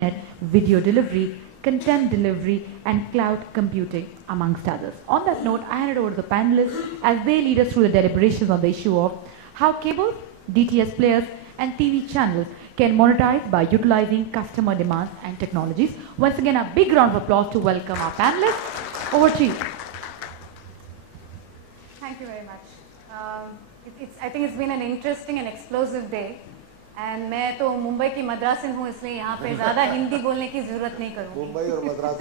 video delivery, content delivery, and cloud computing, amongst others. On that note, I hand it over to the panelists as they lead us through the deliberations on the issue of how cable, DTS players, and TV channels can monetize by utilizing customer demands and technologies. Once again, a big round of applause to welcome our panelists. Over to you. Thank you very much. I think it's been an interesting and explosive day. And मैं तो मुंबई की मद्रासन हूँ, इसलिए यहाँ पे ज़्यादा हिंदी बोलने की ज़रूरत नहीं करूँगी. मुंबई और Madras.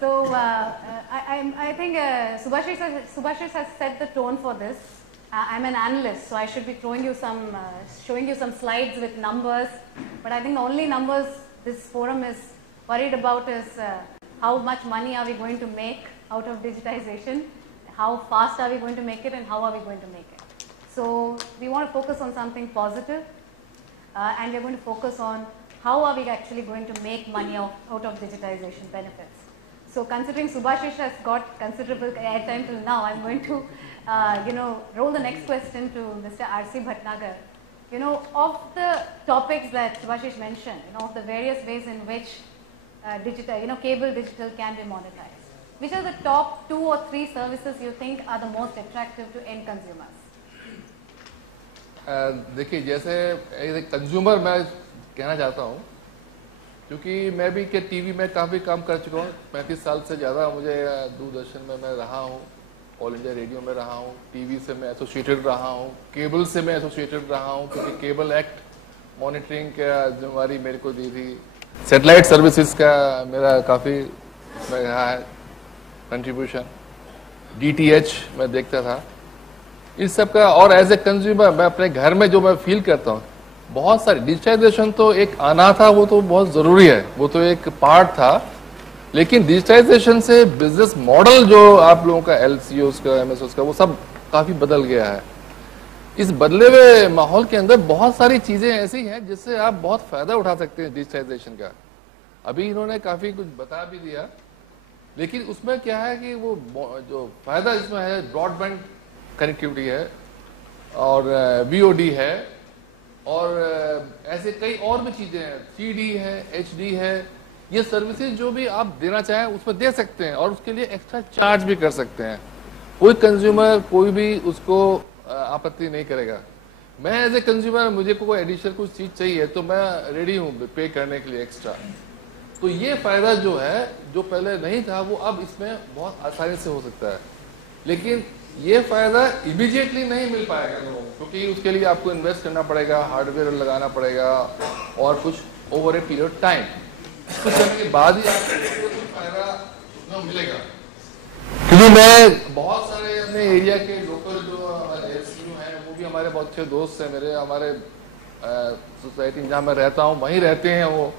So I think Subhashish has set the tone for this. I'm an analyst, so I should be showing you some slides with numbers. But I think the only numbers this forum is worried about is how much money are we going to make out of digitization, how fast are we going to make it, and how are we going to make it. So we want to focus on something positive, and we're going to focus on how are we actually going to make money out of digitization benefits. So considering Subhashish has got considerable airtime till now, I'm going to roll the next question to Mr. R.C. Bhatnagar. Of the topics that Subhashish mentioned, of the various ways in which cable digital can be monetized, which are the top 2 or 3 services you think are the most attractive to end consumers? देखिए, जैसे एक consumer मैं कहना चाहता हूँ, क्योंकि मैं भी के टीवी में काफ़ी काम कर चुका हूँ. 35 साल से ज़्यादा मुझे दूरदर्शन में मैं रहा हूँ, ऑल इंडिया रेडियो में रहा हूँ, टीवी से मैं एसोसिएटेड रहा हूँ, केबल से मैं एसोसिएटेड रहा हूँ, क्योंकि केबल एक्ट मॉनिटरिंग का जिम्मेवारी मेरे को दी थी. सैटेलाइट सर्विसेज का मेरा काफ़ी रहा है कंट्रीब्यूशन. DTH मैं देखता था, इस सब का. और एज ए कंज्यूमर मैं अपने घर में जो मैं फील करता हूँ, बहुत सारी डिजिटाइजेशन तो एक आना था, वो तो बहुत ज़रूरी है, वो तो एक पार्ट था. लेकिन डिजिटाइजेशन से बिजनेस मॉडल जो आप लोगों का LCOs का, MSOs का, वो सब काफ़ी बदल गया है. इस बदले हुए माहौल के अंदर बहुत सारी चीज़ें ऐसी हैं जिससे आप बहुत फ़ायदा उठा सकते हैं डिजिटाइजेशन का. अभी इन्होंने काफ़ी कुछ बता भी दिया, लेकिन उसमें क्या है कि वो जो फ़ायदा इसमें है, ब्रॉडबैंड कनेक्टिविटी है और VOD है और ऐसे कई और भी चीज़ें हैं, 3D है, HD है. ये सर्विसेज जो भी आप देना चाहें उसमें दे सकते हैं और उसके लिए एक्स्ट्रा चार्ज भी कर सकते हैं. कोई कंज्यूमर कोई भी उसको आपत्ति नहीं करेगा. मैं एज ए कंज्यूमर, मुझे कोई एडिशनल कुछ चीज़ चाहिए तो मैं रेडी हूँ पे करने के लिए एक्स्ट्रा. तो ये फ़ायदा जो है, जो पहले नहीं था, वो अब इसमें बहुत आसानी से हो सकता है. लेकिन ये फ़ायदा इमीडिएटली नहीं मिल पाएगा लोगों को, क्योंकि उसके लिए आपको इन्वेस्ट करना पड़ेगा, हार्डवेयर लगाना पड़ेगा और कुछ ओवर ए पीरियड टाइम, कुछ समय के बाद ही आपको फ़ायदा उतना मिलेगा. क्योंकि मैं बहुत सारे अपने एरिया के लोकल जो LCO हैं, वो भी हमारे बहुत अच्छे दोस्त हैं मेरे. हमारे सोसाइटी जहाँ मैं रहता हूँ वहीं रहते हैं वो,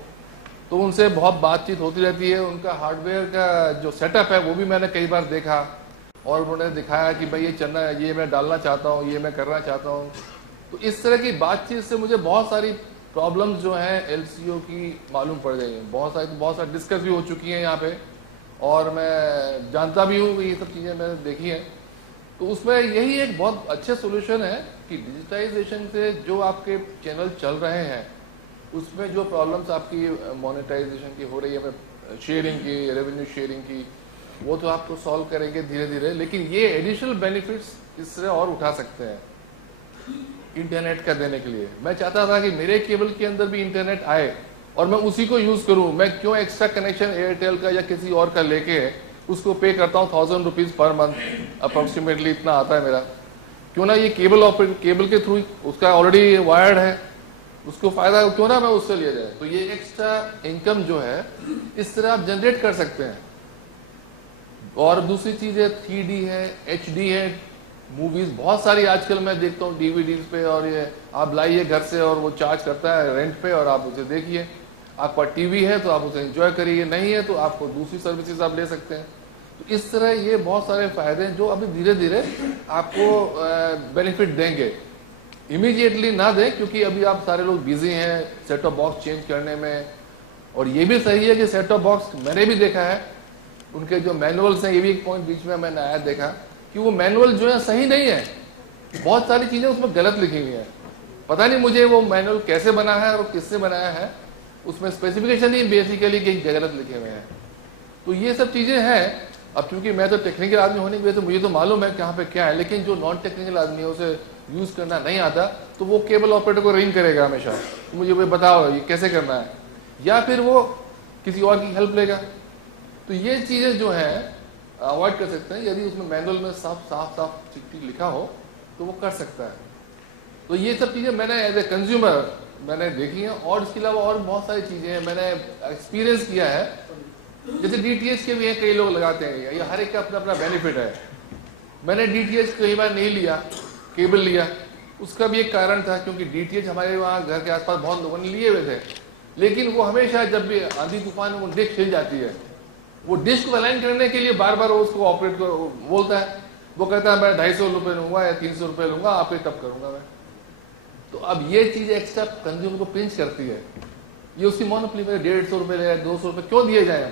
तो उनसे बहुत बातचीत होती रहती है. उनका हार्डवेयर का जो सेटअप है वो भी मैंने कई बार देखा और उन्होंने दिखाया कि भाई ये चलना, ये मैं डालना चाहता हूँ, ये मैं करना चाहता हूँ. तो इस तरह की बातचीत से मुझे बहुत सारी प्रॉब्लम्स जो हैं LCO की मालूम पड़ गई हैं. बहुत सारी डिस्कस भी हो चुकी हैं यहाँ पे और मैं जानता भी हूँ कि ये सब चीज़ें मैंने देखी हैं. तो उसमें यही एक बहुत अच्छे सोल्यूशन है कि डिजिटाइजेशन से जो आपके चैनल चल रहे हैं उसमें जो प्रॉब्लम्स आपकी मोनेटाइजेशन की हो रही है, शेयरिंग की, रेवेन्यू शेयरिंग की, वो तो आपको सॉल्व करेंगे धीरे धीरे. लेकिन ये एडिशनल बेनिफिट्स इससे और उठा सकते हैं इंटरनेट का देने के लिए. मैं चाहता था कि मेरे केबल के अंदर भी इंटरनेट आए और मैं उसी को यूज़ करूं. मैं क्यों एक्स्ट्रा कनेक्शन एयरटेल का या किसी और का लेके उसको पे करता हूं 1000 रुपीज़ पर मंथ, अप्रोक्सीमेटली इतना आता है मेरा. क्यों ना ये केबल के थ्रू, उसका ऑलरेडी वायर्ड है, उसको फ़ायदा क्यों ना मैं उससे लिया जाए. तो ये एक्स्ट्रा इनकम जो है इस तरह आप जनरेट कर सकते हैं. और दूसरी चीज़ है 3D है, HD है. मूवीज़ बहुत सारी आजकल मैं देखता हूँ DVDs पे, और ये आप लाइए घर से और वो चार्ज करता है रेंट पे और आप उसे देखिए. आपका टीवी है तो आप उसे एंजॉय करिए, नहीं है तो आपको दूसरी सर्विसेज आप ले सकते हैं. तो इस तरह ये बहुत सारे फ़ायदे हैं जो अभी धीरे धीरे आपको बेनिफिट देंगे. इमीडिएटली ना दें, क्योंकि अभी आप सारे लोग बिजी हैं सेट टॉप बॉक्स चेंज करने में. और ये भी सही है कि सेट टॉप बॉक्स मैंने भी देखा है, उनके जो मैनुअल्स हैं, ये भी एक पॉइंट बीच में मैंने आया देखा कि वो मैनुअल जो है सही नहीं है. बहुत सारी चीज़ें उसमें गलत लिखी हुई हैं. पता नहीं मुझे वो मैनुअल कैसे बना है और किससे बनाया है, उसमें स्पेसिफिकेशन ही बेसिकली कहीं गलत लिखे हुए हैं। तो ये सब चीज़ें हैं। अब चूंकि मैं तो टेक्निकल आदमी होने की वजह से मुझे तो मालूम है कहाँ पे क्या है, लेकिन जो नॉन टेक्निकल आदमी है उसे यूज़ करना नहीं आता तो वो केबल ऑपरेटर को रिंग करेगा हमेशा, मुझे वो बताओ ये कैसे करना है, या फिर वो किसी और की हेल्प लेगा। तो ये चीज़ें जो है अवॉइड कर सकते हैं। यदि उसमें मैनुअल में साफ साफ साफ चिट्ठी लिखा हो तो वो कर सकता है। तो ये सब चीज़ें मैंने एज ए कंज्यूमर मैंने देखी हैं, और इसके अलावा और बहुत सारी चीज़ें हैं मैंने एक्सपीरियंस किया है। जैसे DTH के भी हैं, कई लोग लगाते हैं, ये हर एक का अपना अपना बेनिफिट है। मैंने DTH कई बार नहीं लिया, केबल लिया, उसका भी एक कारण था क्योंकि DTH हमारे वहाँ घर के आसपास बहुत लोगों ने लिए हुए थे, लेकिन वो हमेशा जब भी आंधी तूफान में वो डिश हिल जाती है, वो डिश को अलाइन करने के लिए बार बार वो उसको ऑपरेट को बोलता है, वो कहता है मैं 250 रुपये लूंगा या 300 रुपये लूंगा, आप ही तब करूंगा मैं। तो अब ये चीज़ एक्स्ट्रा कंज्यूमर को पिंच करती है, ये उसकी मोनोपोली में 150 रुपये ले 200 रुपये क्यों दिए जाए।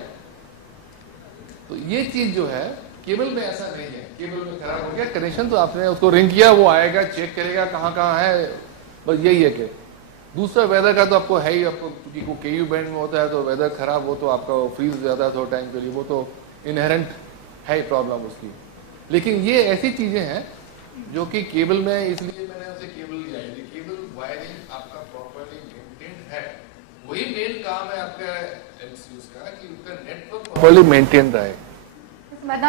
तो ये चीज जो है केबल में ऐसा नहीं है। केबल में खराब हो गया कनेक्शन तो आपने उसको रिंग किया, वो आएगा चेक करेगा कहाँ कहाँ है, बस यही है। कि दूसरा वेदर का तो आपको है ही, आपको क्योंकि वो KU बैंड में होता है तो वेदर खराब हो तो आपका फ्रीज जाता है थोड़ा टाइम के लिए, वो तो इनहेरेंट है प्रॉब्लम उसकी। लेकिन ये ऐसी चीजें हैं जो कि केबल में, इसलिए मैंने उसे केबल लिया है। केबल वायरिंग आपका प्रॉपर्ली मेंटेन्ड है, वही मेन काम है आपका MCUs का कि उनका नेटवर्क प्रॉपर्ली मेंटेन रहे,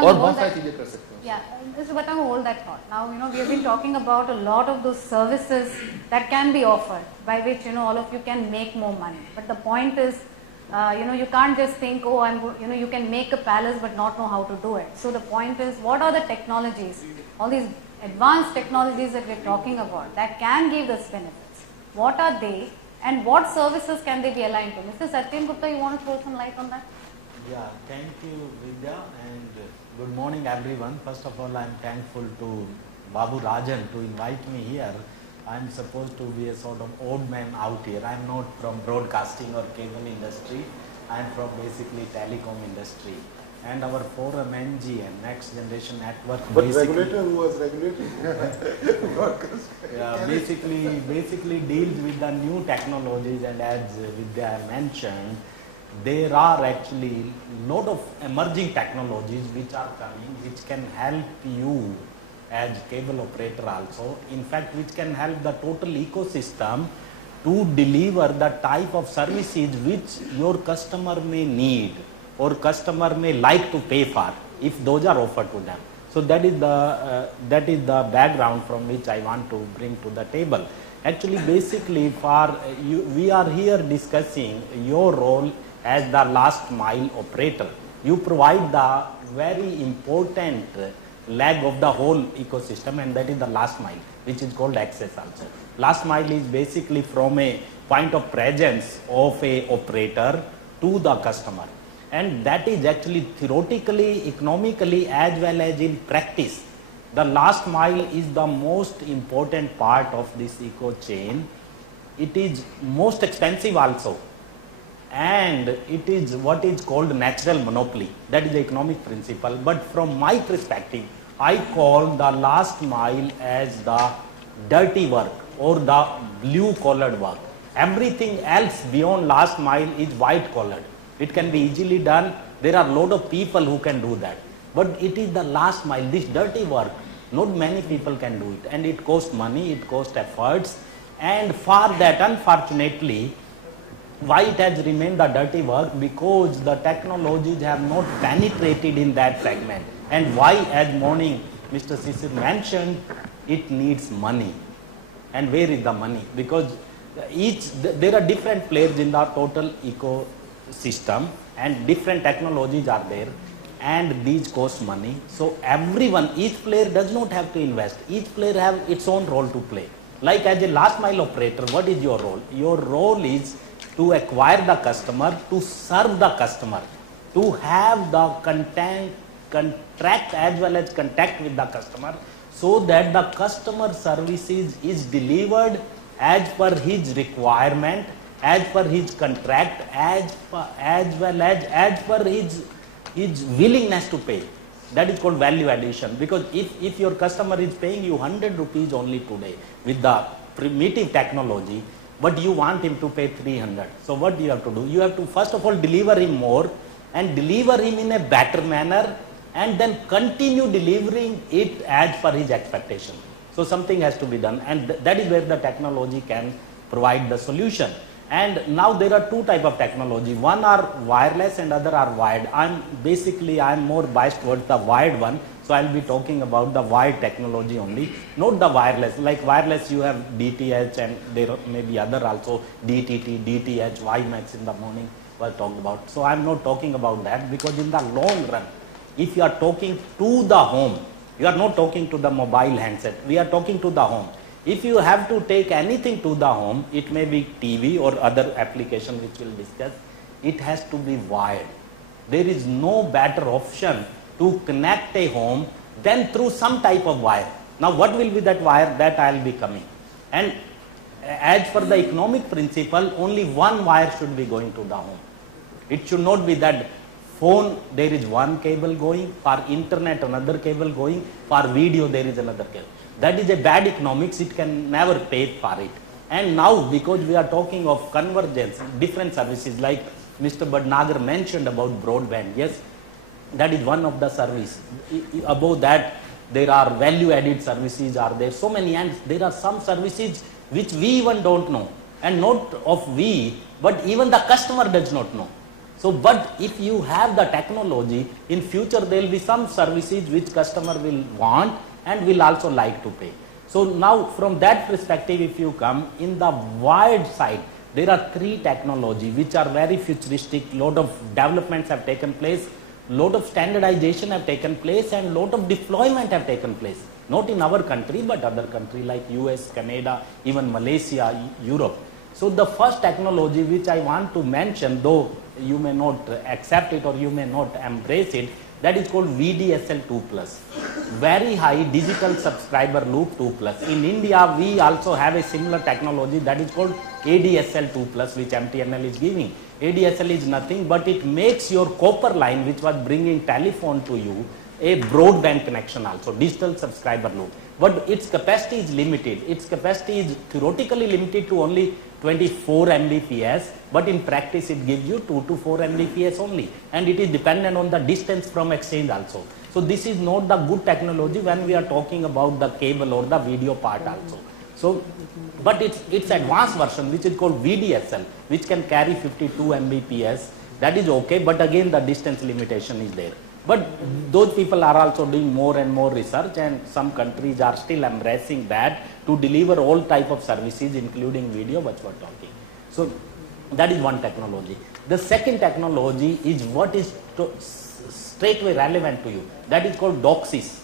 और बहुत सारी चीजें कर सकते हैं। Yeah, Mr. Batang, hold that thought. Now, we have been talking about a lot of those services that can be offered by which, all of you can make more money. But the point is, you can't just think, oh, you can make a palace but not know how to do it. So the point is, what are the technologies, all these advanced technologies that we're talking about that can give us benefits? What are they and what services can they be aligned to? Mr. Satyam Gupta, you want to throw some light on that? Yeah, thank you, Vidya, and good morning, everyone. First of all, I am thankful to Babu Rajan to invite me here. I am supposed to be a sort of old man out here. I am not from broadcasting or cable industry. I am from basically telecom industry. And our forum NGN, Next Generation Network. But regulator who was regulating broadcast. Yeah, basically deals with the new technologies, and as Vidya mentioned, there are actually lot of emerging technologies which are coming, which can help you as cable operator also, in fact which can help the total ecosystem to deliver the type of services which your customer may need or customer may like to pay for if those are offered to them. So that is the background from which I want to bring to the table. Actually, basically we are here discussing your role as the last mile operator. You provide the very important leg of the whole ecosystem, and that is the last mile, which is called access also. Last mile is basically from a point of presence of a operator to the customer, and that is actually theoretically, economically, as well as in practice. The last mile is the most important part of this eco chain. It is most expensive also, and it is what is called natural monopoly. That is the economic principle. But from my perspective, I call the last mile as the dirty work or the blue collared work. Everything else beyond last mile is white collared. It can be easily done. There are a lot of people who can do that. But it is the last mile, this dirty work. Not many people can do it, and it costs money, it costs efforts, and for that, unfortunately, why it has remained the dirty work? Because the technologies have not penetrated in that segment. And why, as morning Mr. Sisir mentioned, it needs money. And where is the money? Because there are different players in the total ecosystem, and different technologies are there, and these cost money. So everyone, each player does not have to invest. Each player have its own role to play. Like as a last mile operator, what is your role? Your role is to acquire the customer, to serve the customer, to have the contract as well as contact with the customer, so that the customer services is delivered as per his requirement, as per his contract, as well as per his willingness to pay. That is called value addition. Because if your customer is paying you 100 rupees only today with the primitive technology, but you want him to pay 300. So what do you have to do? You have to first of all deliver him more and deliver him in a better manner, and then continue delivering it as per his expectation. So something has to be done, and that is where the technology can provide the solution. And now there are two types of technology. One are wireless and other are wired. I'm more biased towards the wired one. So I'll be talking about the wired technology only, not the wireless. Like wireless, you have DTH and there may be other also, DTT, DTH, WiMAX in the morning was talked about. So I'm not talking about that, because in the long run, if you are talking to the home, you are not talking to the mobile handset. We are talking to the home. If you have to take anything to the home, it may be TV or other application which we'll discuss, it has to be wired. There is no better option to connect a home than through some type of wire. Now what will be that wire? That I'll be coming. And as for the economic principle, only one wire should be going to the home. It should not be that phone there is one cable going, for internet another cable going, for video there is another cable. That is a bad economics, it can never pay for it. And now because we are talking of convergence, different services like Mr. Bhatnagar mentioned about broadband, yes, that is one of the service. Above that there are value added services are there, so many, and there are some services which we even don't know, and not of we, but even the customer does not know. So, but if you have the technology, in future there will be some services which customer will want and will also like to pay. So now from that perspective, if you come in the wired side, there are three technology which are very futuristic. Lot of developments have taken place, lot of standardization have taken place, and lot of deployment have taken place. Not in our country, but other country like US, Canada, even Malaysia, Europe. So the first technology which I want to mention, though you may not accept it or you may not embrace it, that is called VDSL 2+, very high digital subscriber loop 2+. In India, we also have a similar technology that is called ADSL 2+, which MTNL is giving. ADSL is nothing but it makes your copper line, which was bringing telephone to you, a broadband connection also, digital subscriber loop. But its capacity is limited. Its capacity is theoretically limited to only 24 Mbps, but in practice it gives you 2 to 4 Mbps only, and it is dependent on the distance from exchange also. So this is not the good technology when we are talking about the cable or the video part also. So, but it's advanced version which is called VDSL, which can carry 52 Mbps. That is okay, but again the distance limitation is there. But those people are also doing more and more research, and some countries are still embracing that to deliver all type of services, including video, which we are talking. So that is one technology. The second technology is what is straightway relevant to you. That is called DOCSIS,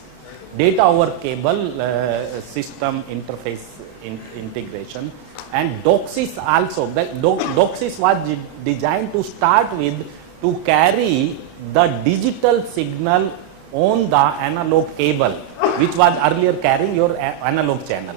data over cable system interface integration. And DOCSIS also, DOCSIS was designed to start with to carry the digital signal on the analog cable, which was earlier carrying your analog channel.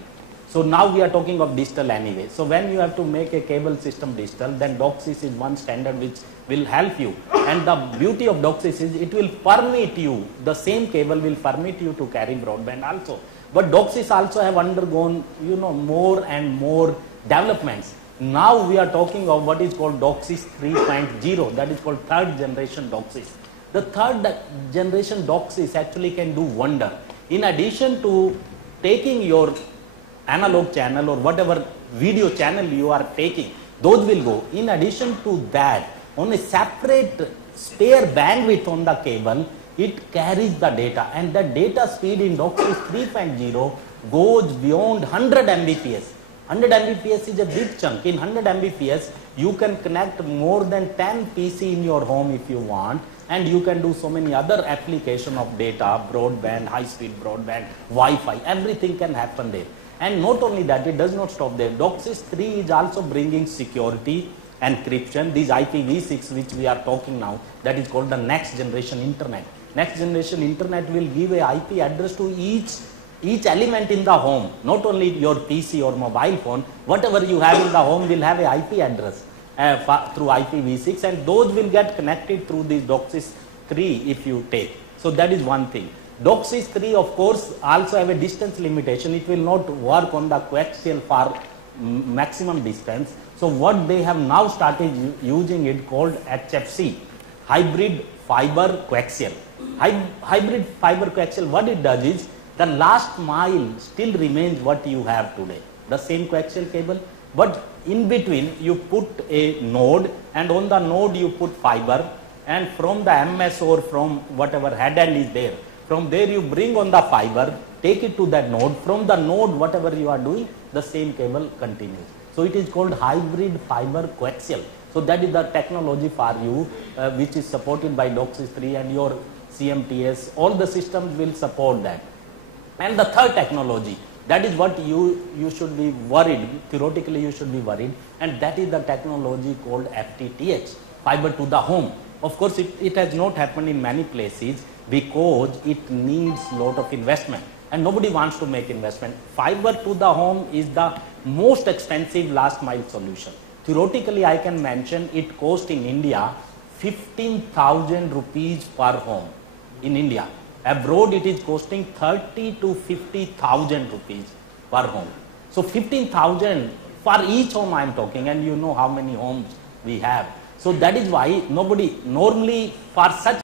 So now we are talking of digital anyway. So when you have to make a cable system digital, then DOCSIS is one standard which will help you. And the beauty of DOCSIS is it will permit you, the same cable will permit you to carry broadband also. But DOCSIS also have undergone, more and more developments. Now we are talking of what is called DOCSIS 3.0, that is called third generation DOCSIS. The third generation DOCSIS actually can do wonder. In addition to taking your analog channel or whatever video channel you are taking, those will go. In addition to that, on a separate spare bandwidth on the cable, it carries the data, and the data speed in DOCSIS 3.0 goes beyond 100 Mbps. 100 Mbps is a big chunk. In 100 Mbps, you can connect more than 10 PC in your home if you want, and you can do so many other application of data, broadband, high-speed broadband, Wi-Fi, everything can happen there. And not only that, it does not stop there. DOCSIS 3 is also bringing security, encryption, these IPv6 which we are talking now, that is called the next generation internet. Next generation internet will give a IP address to each element in the home, not only your PC or mobile phone, whatever you have in the home will have a IP address through IPv6, and those will get connected through this DOCSIS 3 if you take. So that is one thing. DOCSIS 3 of course also have a distance limitation. It will not work on the coaxial for maximum distance. So what they have now started using it called HFC, hybrid fiber coaxial. Hybrid fiber coaxial, what it does is the last mile still remains what you have today, the same coaxial cable, but in between you put a node, and on the node you put fiber, and from the MS or from whatever head end is there, from there you bring on the fiber, take it to that node, from the node whatever you are doing, the same cable continues. So it is called hybrid fiber coaxial. So that is the technology for you which is supported by DOCSIS 3 and your CMTS, all the systems will support that. And the third technology, that is what you should be worried, theoretically you should be worried, and that is the technology called FTTH, fiber to the home. Of course, it has not happened in many places because it needs lot of investment and nobody wants to make investment. Fiber to the home is the most expensive last mile solution. Theoretically, I can mention it costs in India 15,000 rupees per home in India. Abroad, it is costing 30 to 50,000 rupees per home. So 15,000 for each home I am talking, and you know how many homes we have. So that is why nobody normally for such